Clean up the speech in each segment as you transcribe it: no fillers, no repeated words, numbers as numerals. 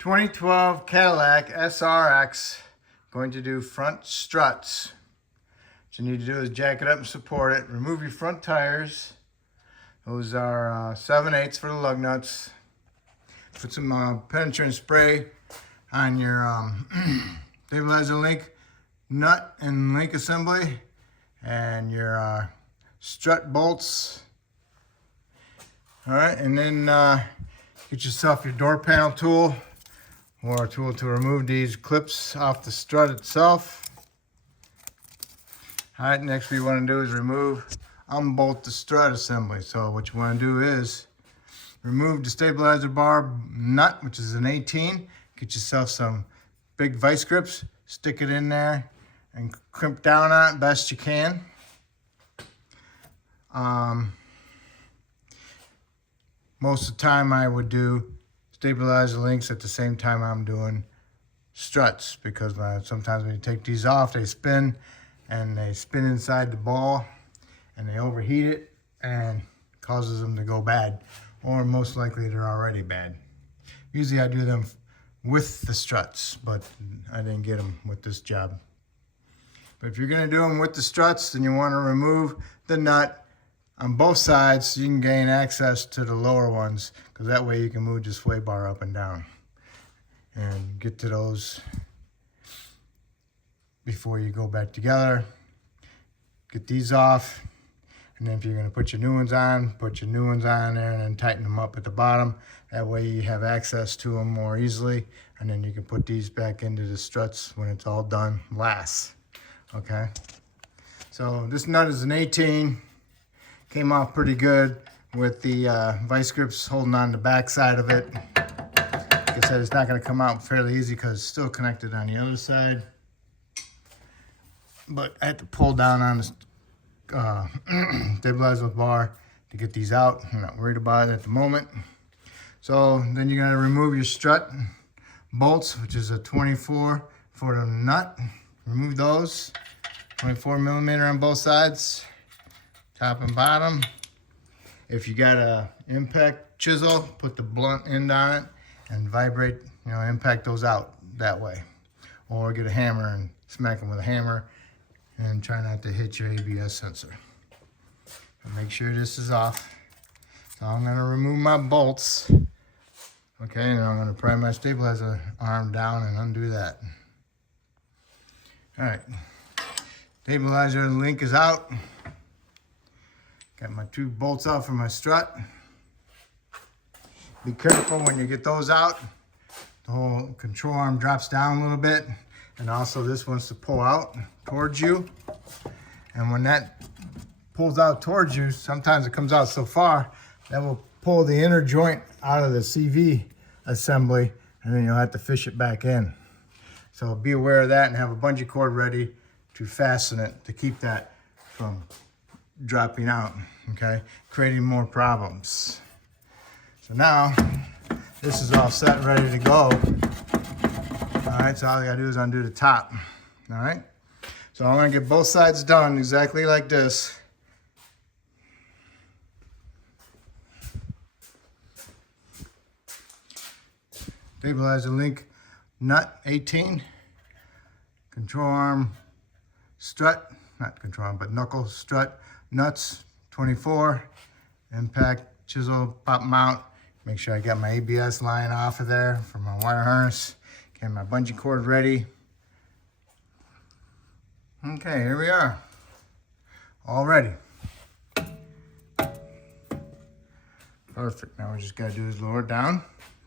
2012 Cadillac SRX, going to do front struts. What you need to do is jack it up and support it. Remove your front tires. Those are 7/8 for the lug nuts. Put some penetrant spray on your stabilizer link, nut and link assembly, and your strut bolts. All right, and then get yourself your door panel tool, or a tool to remove these clips off the strut itself. All right, next we want to do is unbolt the strut assembly. So what you want to do is remove the stabilizer bar nut, which is an 18. Get yourself some big vice grips, stick it in there, and crimp down on it best you can. Most of the time I would do stabilizer links at the same time I'm doing struts, because sometimes when you take these off, they spin inside the ball and they overheat it and causes them to go bad, or most likely they're already bad. Usually I do them with the struts, but I didn't get them with this job. But if you're going to do them with the struts, then you want to remove the nut on both sides so you can gain access to the lower ones, because that way you can move the sway bar up and down and get to those before you go back together. Get these off, and then if you're going to put your new ones on there, and then tighten them up at the bottom. That way you have access to them more easily, and then you can put these back into the struts when it's all done last. Okay, so this nut is an 18. Came off pretty good with the vice grips holding on the back side of it. Like I said, it's not going to come out fairly easy because it's still connected on the other side. But I had to pull down on the stabilizer bar to get these out. I'm not worried about it at the moment. So then you're going to remove your strut bolts, which is a 24 for the nut. Remove those, 24 millimeter on both sides, top and bottom. If you got a impact chisel, put the blunt end on it and vibrate, impact those out that way. Or get a hammer and smack them with a hammer, and try not to hit your ABS sensor. And make sure this is off. So I'm gonna remove my bolts. Okay, and I'm gonna pry my stabilizer arm down and undo that. All right, stabilizer link is out. Got my two bolts out for my strut. Be careful when you get those out. The whole control arm drops down a little bit, and also this wants to pull out towards you. And when that pulls out towards you, sometimes it comes out so far that will pull the inner joint out of the CV assembly, and then you'll have to fish it back in. So be aware of that, and have a bungee cord ready to fasten it to keep that from dropping out, okay? Creating more problems. So now this is all set and ready to go. All right, so all you gotta do is undo the top. All right, so I'm gonna get both sides done exactly like this. Stabilizer link nut 18, control arm strut, not control arm, but knuckle strut nuts 24, impact chisel pop mount. Make sure I got my ABS line off of there for my wire harness. Okay, my bungee cord ready. Okay, here we are, all ready. Perfect. Now we just gotta do is lower it down.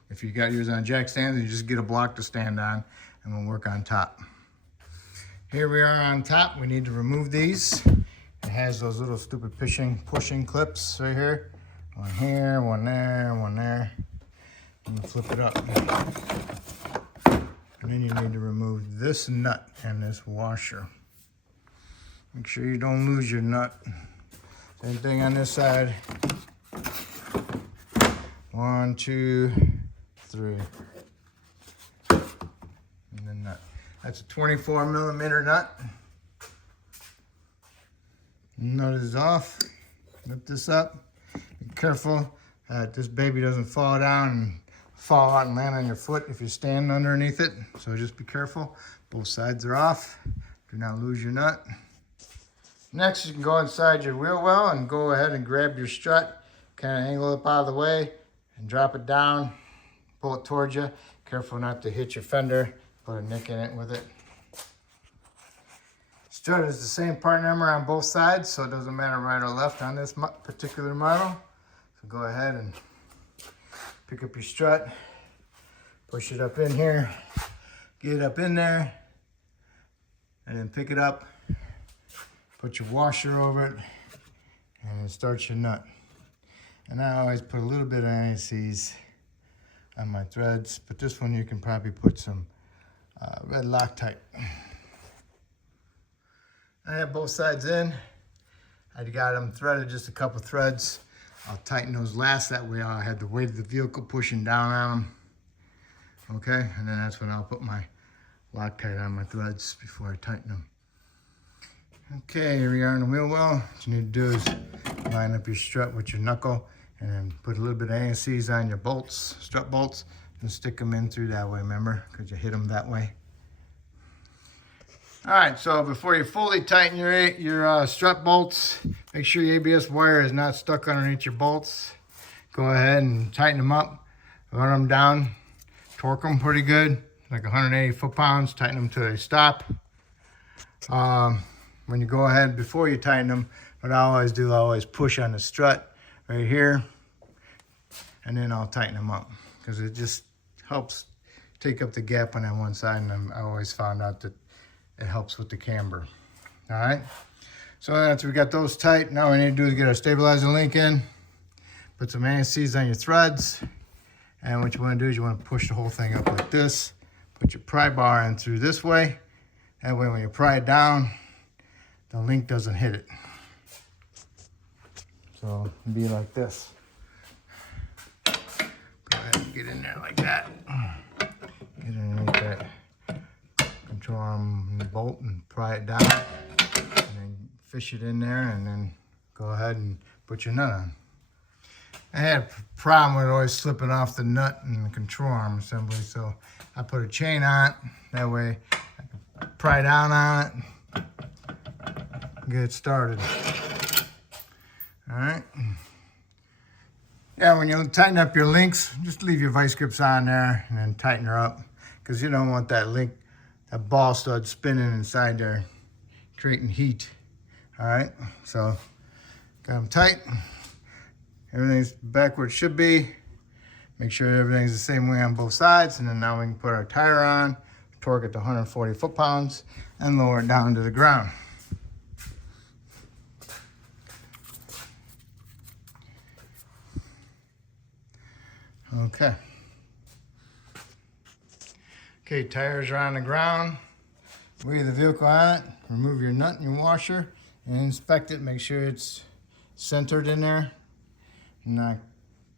If you got yours on jack stands, you just get a block to stand on, and we'll work on top. Here we are on top. We need to remove these. It has those little stupid pushing clips right here. One here, one there, one there. And you flip it up. And then you need to remove this nut and this washer. Make sure you don't lose your nut. Same thing on this side. 1, 2, 3. And then nut. That's a 24 millimeter nut. Nut is off. Lift this up. Be careful that this baby doesn't fall down and fall out and land on your foot if you're standing underneath it. So just be careful. Both sides are off. Do not lose your nut. Next, you can go inside your wheel well and go ahead and grab your strut, kind of angle it up out of the way and drop it down, pull it towards you. Careful not to hit your fender, put a nick in it with it. Strut is the same part number on both sides, so it doesn't matter right or left on this particular model. So go ahead and pick up your strut, push it up in here, get it up in there, and then pick it up. Put your washer over it, and then start your nut. And I always put a little bit of anti-seize on my threads, but this one you can probably put some red Loctite. I have both sides in. I got them threaded, just a couple threads. I'll tighten those last, that way I'll have the weight of the vehicle pushing down on them. Okay, and then that's when I'll put my Loctite on my threads before I tighten them. Okay, here we are in the wheel well. What you need to do is line up your strut with your knuckle and then put a little bit of anti-seize on your bolts, strut bolts, and stick them in through that way, remember? Because you hit them that way. All right, so before you fully tighten your strut bolts, make sure your ABS wire is not stuck underneath your bolts. Go ahead and tighten them up, run them down, torque them pretty good, like 180 foot-pounds, tighten them till they stop. When you go ahead, before you tighten them, what I always do, I always push on the strut right here, and then I'll tighten them up, because it just helps take up the gap on that one side, and I always found out that it helps with the camber. All right, so after we got those tight, now what we need to do is get our stabilizer link in, put some anti-seize on your threads, and what you want to do is you want to push the whole thing up like this, put your pry bar in through this way, that way when you pry it down, the link doesn't hit it. So it'd be like this. Go ahead and get in there like that. Get underneath that control arm bolt and pry it down. And then fish it in there and then go ahead and put your nut on. I had a problem with always slipping off the nut and the control arm assembly, so I put a chain on it. That way I can pry down on it. Get started. All right. Yeah, when you tighten up your links, just leave your vice grips on there and then tighten her up, because you don't want that link, that ball stud spinning inside there, creating heat. All right, so got them tight. Everything's back where it should be. Make sure everything's the same way on both sides, and then now we can put our tire on, torque it to 140 foot-pounds, and lower it down to the ground. Okay. Okay, tires are on the ground. Weigh the vehicle on it. Remove your nut and your washer and inspect it. Make sure it's centered in there, not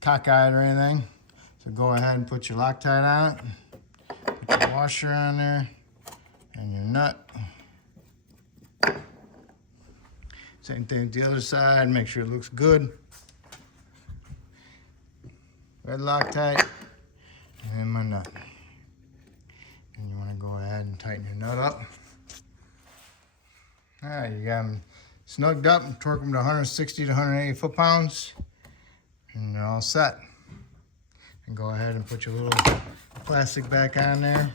cockeyed or anything. So go ahead and put your Loctite on it. Put your washer on there and your nut. Same thing with the other side. Make sure it looks good. Red Loctite, and then my nut. And you want to go ahead and tighten your nut up. All right, you got them snugged up and torque them to 160 to 180 foot-pounds, and they're all set. And go ahead and put your little plastic back on there,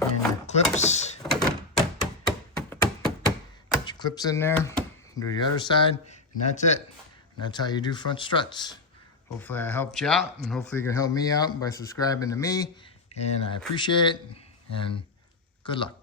and your clips. Put your clips in there, do the other side, and that's it. And that's how you do front struts. Hopefully I helped you out, and hopefully you can help me out by subscribing to me, and I appreciate it, and good luck.